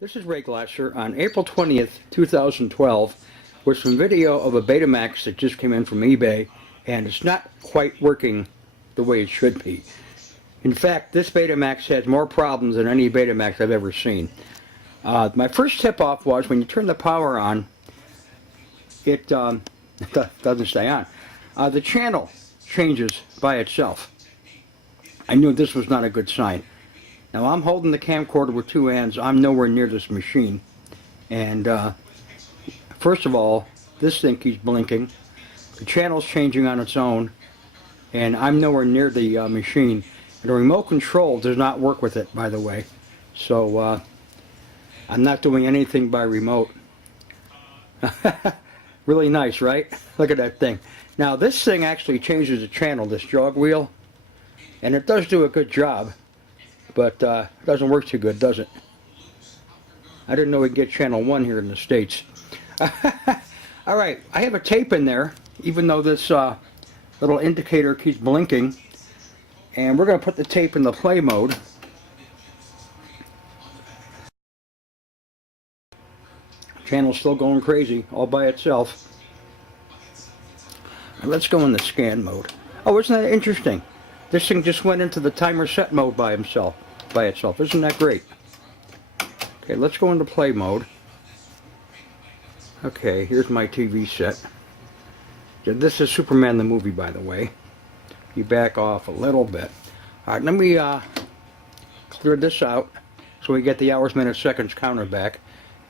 This is Ray Glasser on April 20th, 2012 with some video of a Betamax that just came in from eBay, and it's not quite working the way it should be. In fact, this Betamax has more problems than any Betamax I've ever seen. My first tip-off was when you turn the power on, it doesn't stay on. The channel changes by itself. I knew this was not a good sign. Now I'm holding the camcorder with two hands. I'm nowhere near this machine. And first of all, this thing keeps blinking. The channel's changing on its own. And I'm nowhere near the machine. And the remote control does not work with it, by the way. So I'm not doing anything by remote. Really nice, right? Look at that thing. Now this thing actually changes the channel, this jog wheel. And it does do a good job. But it doesn't work too good, does it? I didn't know we could get channel 1 here in the States. Alright, I have a tape in there, even though this little indicator keeps blinking. And we're going to put the tape in the play mode. Channel's still going crazy, all by itself. And let's go in the scan mode. Oh, isn't that interesting? This thing just went into the timer set mode by itself. Isn't that great? Okay, let's go into play mode. Okay, here's my TV set. This is Superman the movie, by the way. You back off a little bit. Alright, let me clear this out so we get the hours, minutes, seconds counter back.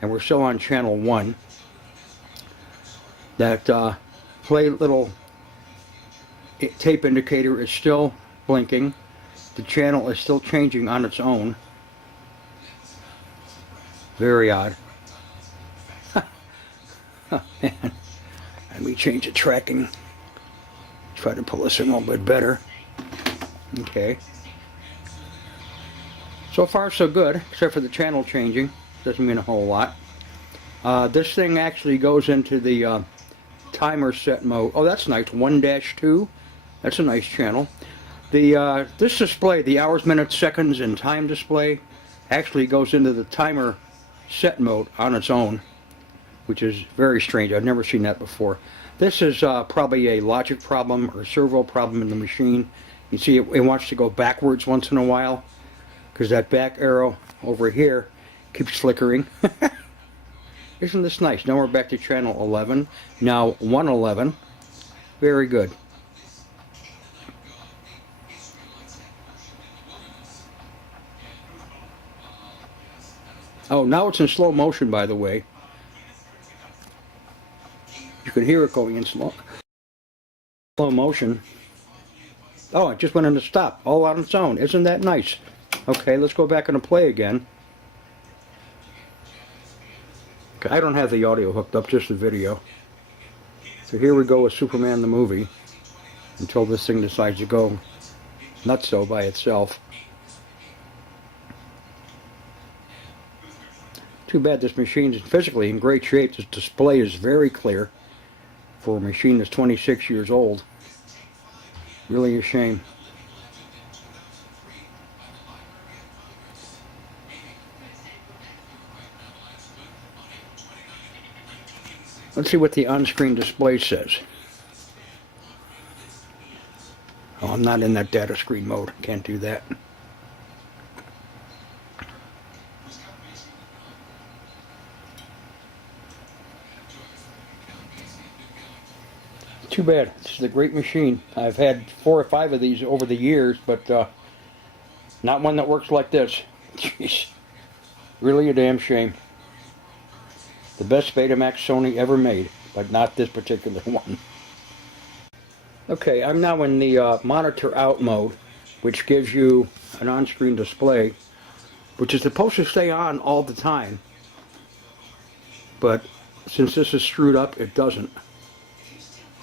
And we're still on channel 1. That play little tape indicator is still blinking. The channel is still changing on its own. Very odd. Oh, man. Let me change the tracking. Try to pull this in a little bit better. Okay. So far so good, except for the channel changing. Doesn't mean a whole lot. This thing actually goes into the timer set mode. Oh, that's nice. 1-2. That's a nice channel. This display, the hours, minutes, seconds, and time display, actually goes into the timer set mode on its own, which is very strange. I've never seen that before. This is probably a logic problem or servo problem in the machine. You see it wants to go backwards once in a while because that back arrow over here keeps flickering. Isn't this nice? Now we're back to channel 11. Now 111. Very good. Oh, now it's in slow motion, by the way. You can hear it going in slow motion. Oh, it just went into stop, all on its own. Isn't that nice? Okay, let's go back into play again. Okay, I don't have the audio hooked up, just the video. So here we go with Superman the movie, until this thing decides to go nutso by itself. Too bad this machine is physically in great shape. This display is very clear for a machine that's 26 years old. Really a shame. Let's see what the on-screen display says. Oh, I'm not in that data screen mode. Can't do that. Too bad. This is a great machine. I've had 4 or 5 of these over the years, but not one that works like this. Jeez. Really a damn shame. The best Betamax Sony ever made, but not this particular one. Okay, I'm now in the monitor out mode, which gives you an on-screen display, which is supposed to stay on all the time. But since this is screwed up, it doesn't.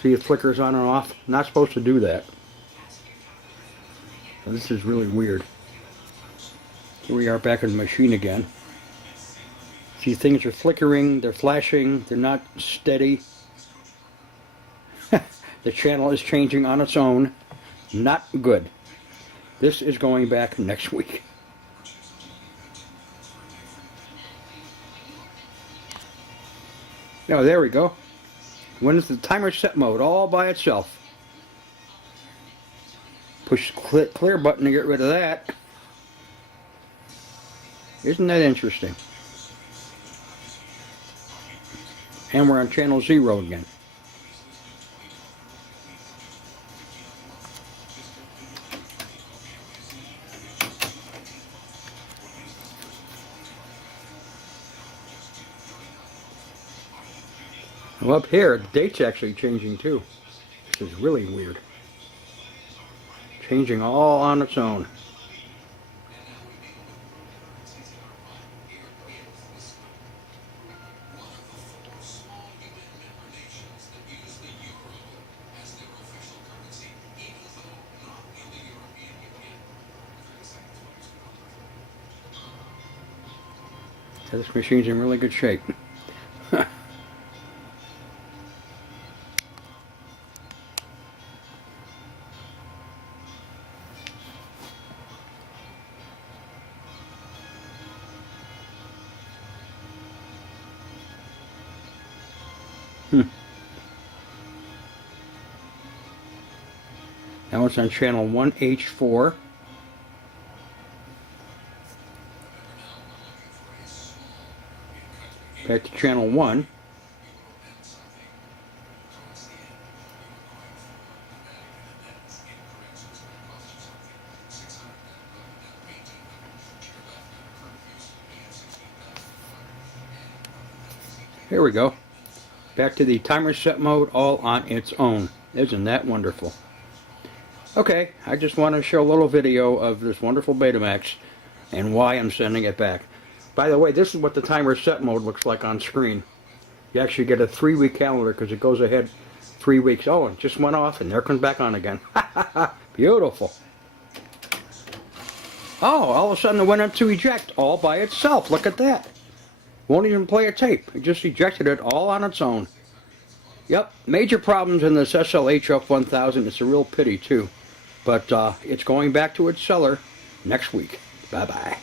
See, it flickers on and off. Not supposed to do that. So this is really weird. Here we are back in the machine again. See, things are flickering, they're flashing, they're not steady. The channel is changing on its own. Not good. This is going back next week. Oh, there we go. Went into the timer set mode all by itself. Push the clear button to get rid of that. Isn't that interesting? And we're on channel 0 again. Well, up here, the date's actually changing too. This is really weird. Changing all on its own. This machine's in really good shape. Now it's on channel 1H4. Back to channel 1. Here we go. Back to the timer set mode all on its own. Isn't that wonderful? Okay, I just want to show a little video of this wonderful Betamax and why I'm sending it back. By the way, this is what the timer set mode looks like on screen. You actually get a 3-week calendar because it goes ahead 3 weeks. Oh, it just went off and there it comes back on again. Beautiful. Oh, all of a sudden it went up to eject all by itself. Look at that. Won't even play a tape. It just ejected it all on its own. Yep, major problems in this SL-HF1000. It's a real pity too. But it's going back to its seller next week. Bye-bye.